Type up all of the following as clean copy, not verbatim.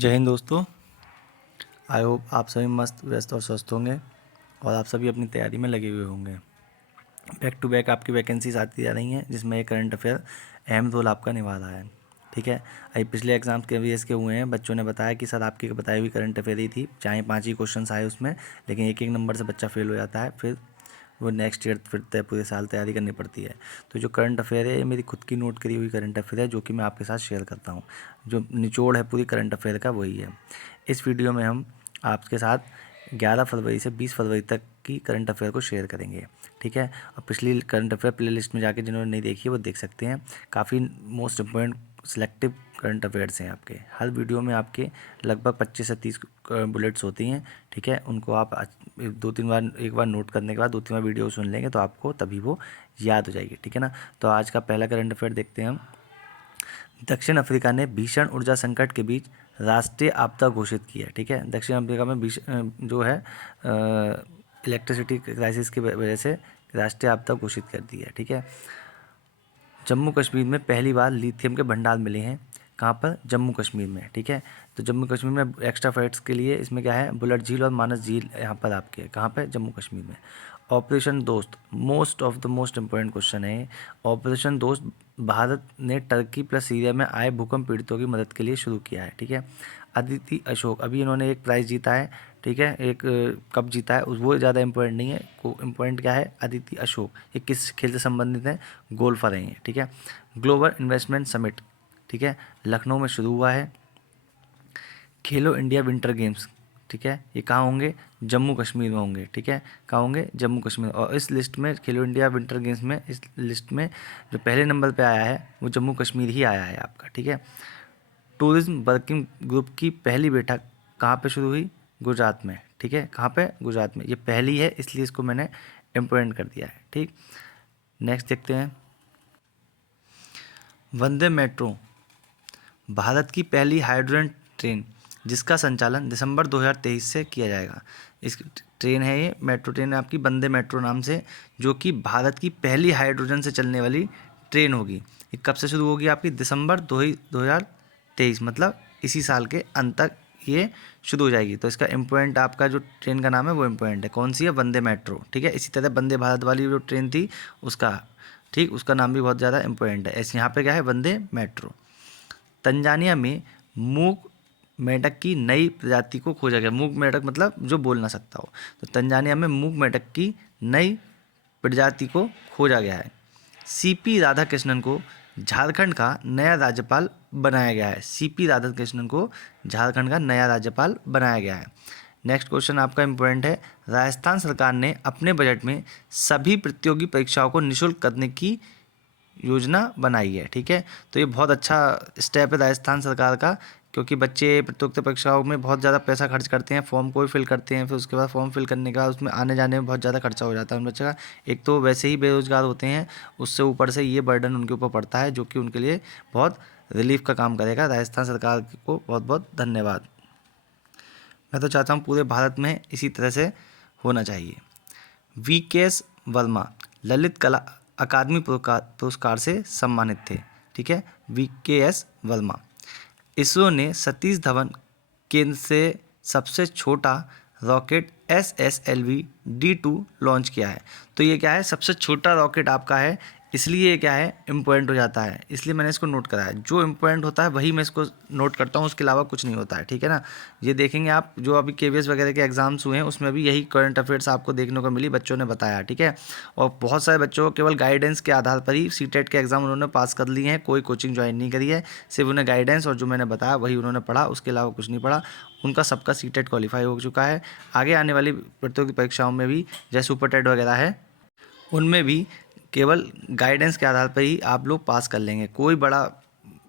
जय हिंद दोस्तों। I hope आप सभी मस्त व्यस्त और स्वस्थ होंगे और आप सभी अपनी तैयारी में लगे हुए होंगे। बैक टू बैक आपकी वैकेंसीज आती जा रही हैं जिसमें एक करंट अफेयर अहम रोल आपका निभा रहा है। ठीक है, अभी पिछले एग्जाम्स के वीएस के हुए हैं, बच्चों ने बताया कि सर आपकी बताई हुई करंट अफेयर ही थी, चाहे 5 ही क्वेश्चन आए उसमें, लेकिन एक एक नंबर से बच्चा फेल हो जाता है, फिर वो नेक्स्ट ईयर फिर पूरे साल तैयारी करनी पड़ती है। तो जो करंट अफेयर है ये मेरी खुद की नोट करी हुई करंट अफेयर है, जो कि मैं आपके साथ शेयर करता हूँ। जो निचोड़ है पूरी करंट अफेयर का वही है। इस वीडियो में हम आपके साथ 11 फरवरी से 20 फरवरी तक की करंट अफेयर को शेयर करेंगे। ठीक है, और पिछली करंट अफेयर प्ले लिस्ट में जाके जिन्होंने नहीं देखी है वो देख सकते हैं। काफ़ी most important selective current affairs हैं आपके। हर वीडियो में आपके लगभग 25 से 30 बुलेट्स होती हैं। ठीक है, उनको आप एक बार नोट करने के बाद 2-3 बार वीडियो सुन लेंगे तो आपको तभी वो याद हो जाएगी। ठीक है ना, तो आज का पहला करंट अफेयर देखते हैं हम। दक्षिण अफ्रीका ने भीषण ऊर्जा संकट के बीच राष्ट्रीय आपदा घोषित की है। ठीक है, दक्षिण अफ्रीका में जो है इलेक्ट्रिसिटी क्राइसिस की वजह से राष्ट्रीय आपदा घोषित कर दी है। ठीक है, जम्मू कश्मीर में पहली बार लिथियम के भंडार मिले हैं। कहाँ पर? जम्मू कश्मीर में। ठीक है, तो जम्मू कश्मीर में एक्स्ट्रा फैक्ट्स के लिए इसमें क्या है, बुलट झील और मानस झील यहाँ पर आपके, कहाँ पर? जम्मू कश्मीर में। ऑपरेशन दोस्त, मोस्ट इम्पोर्टेंट क्वेश्चन है। ऑपरेशन दोस्त भारत ने टर्की प्लस सीरिया में आए भूकंप पीड़ितों की मदद के लिए शुरू किया है। ठीक है, अदिति अशोक, अभी इन्होंने एक प्राइज़ जीता है। ठीक है, एक कप जीता है, वो ज़्यादा इम्पोर्टेंट नहीं है। को इम्पोर्टेंट क्या है? अदिति अशोक ये किस खेल से संबंधित हैं? गोल्फर हैं ये। ठीक है, ग्लोबल इन्वेस्टमेंट समिट, ठीक है, लखनऊ में शुरू हुआ है। खेलो इंडिया विंटर गेम्स, ठीक है, ये कहाँ होंगे? जम्मू कश्मीर में होंगे। ठीक है, कहाँ होंगे? जम्मू कश्मीर। और इस लिस्ट में खेलो इंडिया विंटर गेम्स में, इस लिस्ट में जो पहले नंबर पे आया है वो जम्मू कश्मीर ही आया है आपका। ठीक है, टूरिज्म वर्किंग ग्रुप की पहली बैठक कहाँ पे शुरू हुई? गुजरात में। ठीक है, कहाँ पे? गुजरात में। ये पहली है इसलिए इसको मैंने इम्पोर्टेंट कर दिया है। ठीक, नेक्स्ट देखते हैं। वंदे मेट्रो भारत की पहली हाइड्रोजन ट्रेन जिसका संचालन दिसंबर 2023 से किया जाएगा। इस ट्रेन है ये, मेट्रो ट्रेन है आपकी वंदे मेट्रो नाम से, जो कि भारत की पहली हाइड्रोजन से चलने वाली ट्रेन होगी। ये कब से शुरू होगी आपकी? दिसंबर 2023, मतलब इसी साल के अंत तक ये शुरू हो जाएगी। तो इसका इम्पोर्टेंट आपका जो ट्रेन का नाम है वो इम्पोर्टेंट है। कौन सी है? वंदे मेट्रो। ठीक है, इसी तरह वंदे भारत वाली जो ट्रेन थी उसका, ठीक, उसका नाम भी बहुत ज़्यादा इम्पोर्टेंट है। ऐसे यहाँ पे क्या है? वंदे मेट्रो। तंजानिया में मूक मेंढक की नई प्रजाति को खोजा गया। मूक मेंढक मतलब जो बोल ना सकता हो। तो तंजानिया में मूक मेंढक की नई प्रजाति को खोजा गया है। सीपी राधाकृष्णन को झारखंड का नया राज्यपाल बनाया गया है। सीपी राधाकृष्णन को झारखंड का नया राज्यपाल बनाया गया है। नेक्स्ट क्वेश्चन आपका इम्पोर्टेंट है। राजस्थान सरकार ने अपने बजट में सभी प्रतियोगी परीक्षाओं को निःशुल्क करने की योजना बनाई है। ठीक है, तो ये बहुत अच्छा स्टेप है राजस्थान सरकार का, क्योंकि बच्चे प्रतियोगिता परीक्षाओं में बहुत ज़्यादा पैसा खर्च करते हैं, फॉर्म को भी फिल करते हैं, फिर उसके बाद फॉर्म फिल करने के बाद उसमें आने जाने में बहुत ज़्यादा खर्चा हो जाता है उन बच्चे का। एक तो वैसे ही बेरोजगार होते हैं, उससे ऊपर से ये बर्डन उनके ऊपर पड़ता है, जो कि उनके लिए बहुत रिलीफ का काम करेगा। राजस्थान सरकार को बहुत बहुत धन्यवाद। मैं तो चाहता हूँ पूरे भारत में इसी तरह से होना चाहिए। वीकेएस वर्मा ललित कला अकादमी पुरस्कार से सम्मानित थे। ठीक है, वीकेएस वर्मा। इसरो ने सतीश धवन केंद्र से सबसे छोटा रॉकेट SSLV D2 लॉन्च किया है। तो ये क्या है? सबसे छोटा रॉकेट आपका है, इसलिए ये क्या है? इम्पोर्टेंट हो जाता है, इसलिए मैंने इसको नोट करा है। जो इम्पोर्टेंट होता है वही मैं इसको नोट करता हूँ, उसके अलावा कुछ नहीं होता है। ठीक है ना, ये देखेंगे आप जो अभी KVS वगैरह के एग्जाम्स हुए हैं उसमें भी यही करंट अफेयर्स आपको देखने को मिली, बच्चों ने बताया। ठीक है, और बहुत सारे बच्चों को केवल गाइडेंस के आधार पर ही सीटेट के एग्ज़ाम उन्होंने पास कर लिए हैं, कोई कोचिंग ज्वाइन नहीं करी है, सिर्फ उन्हें गाइडेंस और जो मैंने बताया वही उन्होंने पढ़ा, उसके अलावा कुछ नहीं पढ़ा। उनका सबका सीटेट क्वालिफाई हो चुका है। आगे आने वाली प्रतियोगी परीक्षाओं में भी जैसे सुपर टेट वगैरह है उनमें भी केवल गाइडेंस के आधार पर ही आप लोग पास कर लेंगे। कोई बड़ा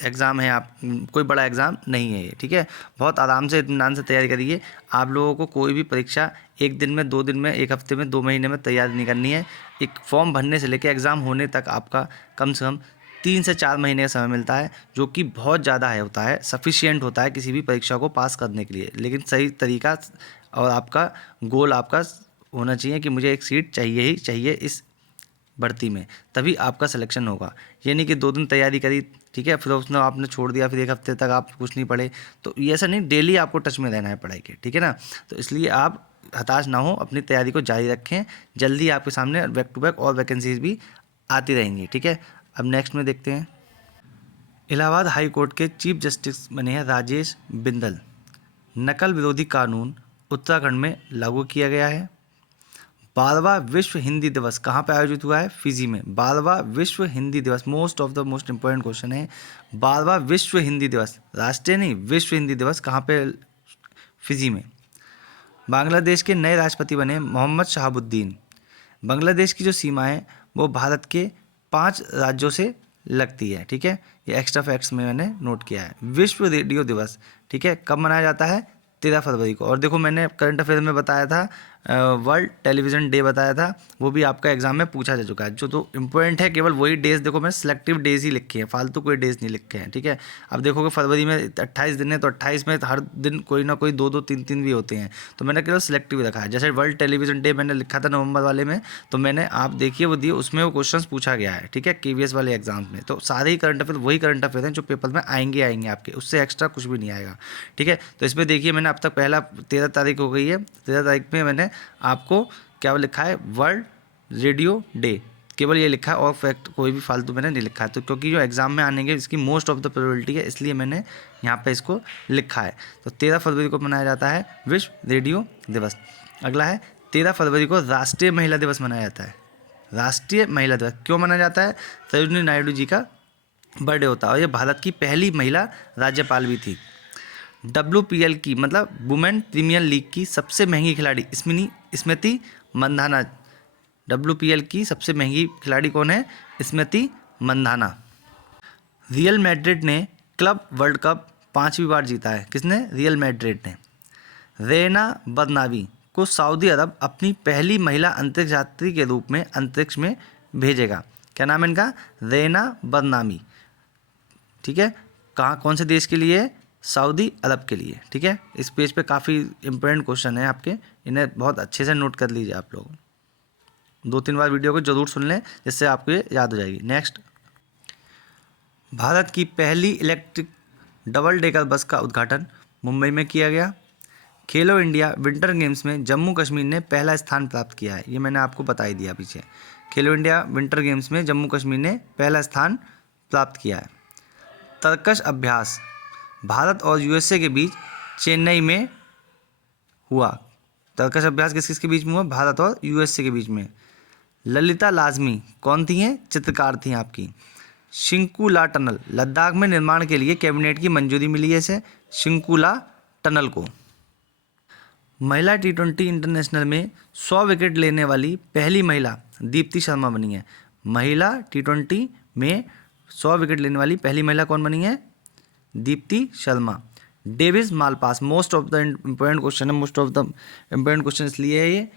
एग्ज़ाम है, आप कोई बड़ा एग्ज़ाम नहीं है ये। ठीक है, बहुत आराम से इत्मीनान से तैयारी करिए। आप लोगों को कोई भी परीक्षा एक दिन में, 2 दिन में, एक हफ्ते में, 2 महीने में तैयारी नहीं करनी है। एक फॉर्म भरने से लेकर एग्ज़ाम होने तक आपका कम से कम 3 से 4 महीने का समय मिलता है, जो कि बहुत ज़्यादा है होता है, सफिशिएंट होता है किसी भी परीक्षा को पास करने के लिए। लेकिन सही तरीका और आपका गोल आपका होना चाहिए कि मुझे एक सीट चाहिए ही चाहिए इस भर्ती में, तभी आपका सिलेक्शन होगा। ये नहीं कि 2 दिन तैयारी करी, ठीक है, फिर उसने आपने छोड़ दिया, फिर 1 हफ्ते तक आप कुछ नहीं पढ़े, तो ये ऐसा नहीं, डेली आपको टच में रहना है पढ़ाई के, ठीक है ना। तो इसलिए आप हताश ना हो, अपनी तैयारी को जारी रखें, जल्दी आपके सामने बैक टू बैक और वैकेंसीज भी आती रहेंगी, ठीक है। अब नेक्स्ट में देखते हैं, इलाहाबाद हाई कोर्ट के चीफ जस्टिस बने हैं राजेश बिंदल। नकल विरोधी कानून उत्तराखंड में लागू किया गया है। 12वां विश्व हिंदी दिवस कहाँ पे आयोजित हुआ है? फिजी में। 12वां विश्व हिंदी दिवस, मोस्ट इंपॉर्टेंट क्वेश्चन है। 12वां विश्व हिंदी दिवस, राष्ट्रीय नहीं, विश्व हिंदी दिवस कहाँ पे? फिजी में। बांग्लादेश के नए राष्ट्रपति बने मोहम्मद शहाबुद्दीन। बांग्लादेश की जो सीमा है वो भारत के 5 राज्यों से लगती है, ठीक है। ये एक्स्ट्रा फैक्ट्स में मैंने नोट किया है। विश्व रेडियो दिवस, ठीक है, कब मनाया जाता है? 13 फरवरी को। और देखो मैंने करंट अफेयर में बताया था, वर्ल्ड टेलीविज़न डे बताया था, वो भी आपका एग्जाम में पूछा जा चुका है। जो तो इम्पोर्टेंट है केवल वही डेज, देखो मैंने सिलेक्टिव डेज ही लिखे हैं, फालतू कोई डेज नहीं लिखे हैं, ठीक है। अब देखोगे फरवरी में 28 दिन है, तो 28 में हर दिन कोई ना कोई 2-2 3-3 भी होते हैं, तो मैंने केवल सिलेक्टिव रखा है। जैसे वर्ल्ड टेलीविज़न डे मैंने लिखा था नवंबर वाले में, तो मैंने आप देखिए वो दिए, उसमें वो क्वेश्चन पूछा गया है, ठीक है, KVS वाले एग्जाम्स में। तो सारे ही करंट अफेयर वही करंट अफेयर हैं जो पेपर में आएंगे आपके, उससे एक्स्ट्रा कुछ भी नहीं आएगा, ठीक है। तो इसमें देखिए मैंने अब तक पहला 13 तारीख हो गई है, 13 तारीख में मैंने आपको क्या लिखा है? वर्ल्ड रेडियो डे, केवल ये लिखा है, और फैक्ट कोई भी फालतू मैंने नहीं लिखा है। तो क्योंकि जो एग्जाम में आने के इसकी मोस्ट ऑफ द प्रोबेबिलिटी है, इसलिए मैंने यहाँ पे इसको लिखा है। तो 13 फरवरी को मनाया जाता है विश्व रेडियो दिवस। अगला है 13 फरवरी को राष्ट्रीय महिला दिवस मनाया जाता है। राष्ट्रीय महिला दिवस क्यों मनाया जाता है? सरोजिनी नायडू जी का बर्थडे होता है, और ये भारत की पहली महिला राज्यपाल भी थी। WPL की मतलब वुमेन प्रीमियर लीग की सबसे महंगी खिलाड़ी स्मृति मंधाना। WPL की सबसे महंगी खिलाड़ी कौन है? स्मृति मंधाना। रियल मैड्रिड ने क्लब वर्ल्ड कप 5वीं बार जीता है। किसने? रियल मैड्रिड ने। रेना बदनावी को सऊदी अरब अपनी पहली महिला अंतरिक्ष यात्री के रूप में अंतरिक्ष में भेजेगा। क्या नाम है इनका? रेना बदनामी, ठीक है। कहाँ, कौन से देश के लिए? सऊदी अरब के लिए, ठीक है। इस पेज पे काफ़ी इंपॉर्टेंट क्वेश्चन है आपके, इन्हें बहुत अच्छे से नोट कर लीजिए आप लोग। 2-3 बार वीडियो को जरूर सुन लें, जिससे आपको ये याद हो जाएगी। नेक्स्ट, भारत की पहली इलेक्ट्रिक डबल डेकर बस का उद्घाटन मुंबई में किया गया। खेलो इंडिया विंटर गेम्स में जम्मू कश्मीर ने पहला स्थान प्राप्त किया है। ये मैंने आपको बता ही दिया पीछे। खेलो इंडिया विंटर गेम्स में जम्मू कश्मीर ने पहला स्थान प्राप्त किया है। तर्कश अभ्यास भारत और USA के बीच चेन्नई में हुआ। तर्कश अभ्यास किस किस के बीच में हुआ? भारत और USA के बीच में। ललिता लाजमी कौन थी हैं? चित्रकार थी आपकी। शिंकुला टनल लद्दाख में निर्माण के लिए कैबिनेट की मंजूरी मिली है इसे, शिंकुला टनल को। महिला T20 इंटरनेशनल में 100 विकेट लेने वाली पहली महिला दीप्ति शर्मा बनी है। महिला T20 में 100 विकेट लेने वाली पहली महिला कौन बनी है? Deepti Sharma. Davis Malpass, most of the important question है। Most of the important question इसलिए है ये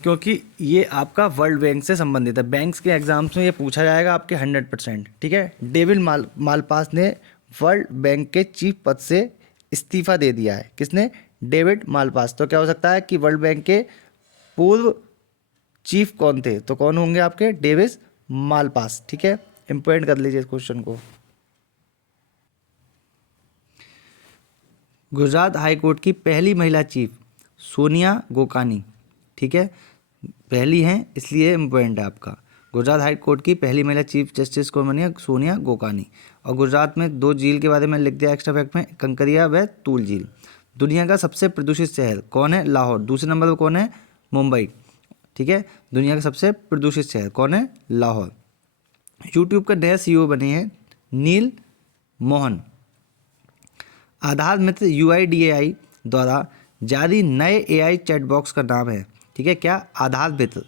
क्योंकि ये आपका वर्ल्ड बैंक से संबंधित है। बैंक्स के एग्जाम्स में ये पूछा जाएगा आपके 100%, ठीक है। डेविड मालपास ने वर्ल्ड बैंक के चीफ पद से इस्तीफा दे दिया है। किसने? David Malpass. तो क्या हो सकता है कि वर्ल्ड बैंक के पूर्व चीफ कौन थे? तो कौन होंगे आपके? डेविस मालपास, ठीक है। इम्पोर्टेंट कर लीजिए इस क्वेश्चन को। गुजरात हाई कोर्ट की पहली महिला चीफ सोनिया गोकानी, ठीक है, पहली हैं इसलिए इम्पोर्टेंट है आपका। गुजरात हाई कोर्ट की पहली महिला चीफ जस्टिस कौन बनी है? सोनिया गोकानी। और गुजरात में 2 झील के बारे में लिख दिया एक्स्ट्रा फैक्ट में, कंकरिया व तूल झील। दुनिया का सबसे प्रदूषित शहर कौन है? लाहौर। दूसरे नंबर पर कौन है? मुंबई, ठीक है। दुनिया का सबसे प्रदूषित शहर कौन है? लाहौर। यूट्यूब का नया CEO बने हैं नील मोहन। आधार मित्र UIDAI द्वारा जारी नए AI चैट बॉक्स का नाम है, ठीक है, क्या? आधार मित्र।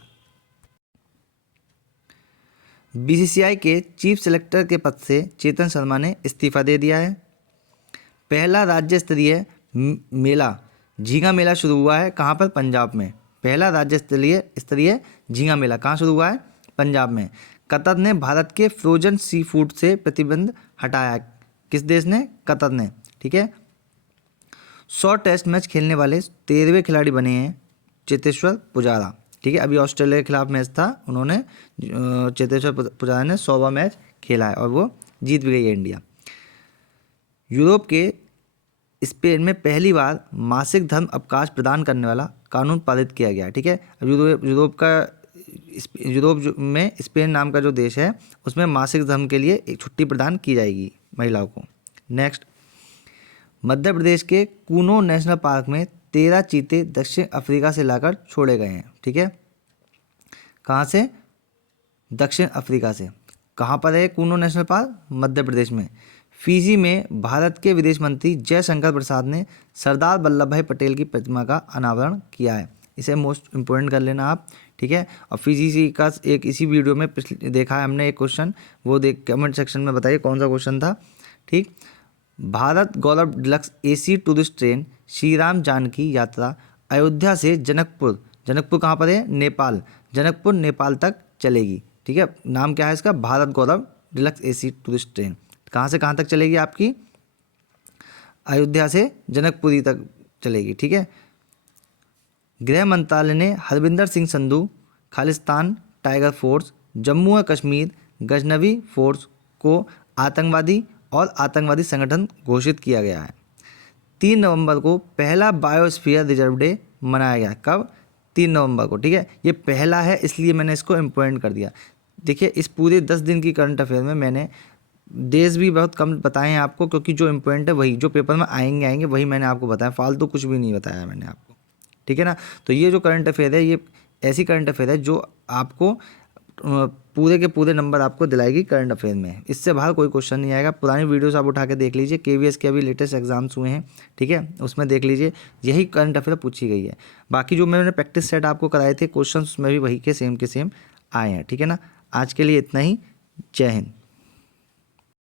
BCCI के चीफ सेलेक्टर के पद से चेतन शर्मा ने इस्तीफा दे दिया है। पहला राज्य स्तरीय मेला झींगा मेला शुरू हुआ है कहाँ पर? पंजाब में। पहला राज्य स्तरीय झींगा मेला कहाँ शुरू हुआ है? पंजाब में। कतर ने भारत के फ्रोजन सी फूड से प्रतिबंध हटाया है। किस देश ने? कतर ने, ठीक है। 100 टेस्ट मैच खेलने वाले 13वें खिलाड़ी बने हैं चेतेश्वर पुजारा, ठीक है। अभी ऑस्ट्रेलिया के खिलाफ मैच था, उन्होंने चेतेश्वर पुजारा ने 100वां मैच खेला है और वो जीत भी गई है इंडिया। यूरोप के स्पेन में पहली बार मासिक धर्म अवकाश प्रदान करने वाला कानून पारित किया गया। ठीक है। अब यूरोप में स्पेन नाम का जो देश है उसमें मासिक धर्म के लिए एक छुट्टी प्रदान की जाएगी महिलाओं को। नेक्स्ट, मध्य प्रदेश के कूनो नेशनल पार्क में 13 चीते दक्षिण अफ्रीका से लाकर छोड़े गए हैं। ठीक है। कहाँ से? दक्षिण अफ्रीका से। कहाँ पर है कूनो नेशनल पार्क? मध्य प्रदेश में। फिजी में भारत के विदेश मंत्री जयशंकर प्रसाद ने सरदार वल्लभ भाई पटेल की प्रतिमा का अनावरण किया है। इसे मोस्ट इम्पोर्टेंट कर लेना आप। ठीक है। और फिजी का एक इसी वीडियो में पिछले देखा है हमने एक क्वेश्चन, वो देख कमेंट सेक्शन में बताइए कौन सा क्वेश्चन था। ठीक। Bharat Gaurav deluxe AC tourist train Shri Ram Janaki Yatra Ayodhya से जनकपुर, जनकपुर कहाँ पर है? नेपाल, जनकपुर नेपाल तक चलेगी। ठीक है। नाम क्या है इसका? Bharat Gaurav deluxe AC tourist train. कहाँ से कहाँ तक चलेगी आपकी? अयोध्या से जनकपुरी तक चलेगी। ठीक है। गृह मंत्रालय ने हरविंदर सिंह संधू खालिस्तान टाइगर फोर्स, जम्मू और कश्मीर गजनवी फोर्स को आतंकवादी और आतंकवादी संगठन घोषित किया गया है। 3 नवंबर को पहला बायोस्फीयर रिजर्व डे मनाया गया। कब? 3 नवंबर को। ठीक है। ये पहला है इसलिए मैंने इसको इम्पोर्टेंट कर दिया। देखिए, इस पूरे 10 दिन की करंट अफेयर में मैंने डेज भी बहुत कम बताए हैं आपको, क्योंकि जो इम्पोर्टेंट है वही जो पेपर में आएंगे वही मैंने आपको बताया, फालतू कुछ भी नहीं बताया मैंने आपको। ठीक है ना। तो ये जो करंट अफेयर है ये ऐसी करंट अफेयर है जो आपको पूरे के पूरे नंबर आपको दिलाएगी करंट अफेयर में। इससे बाहर कोई क्वेश्चन नहीं आएगा। पुरानी वीडियोस आप उठा के देख लीजिए, KVS के अभी लेटेस्ट एग्जाम्स हुए हैं। ठीक है। उसमें देख लीजिए, यही करंट अफेयर पूछी गई है। बाकी जो मैंने प्रैक्टिस सेट आपको कराए थे क्वेश्चन, उसमें भी वही के सेम आए हैं। ठीक है ना। आज के लिए इतना ही। जय हिंद।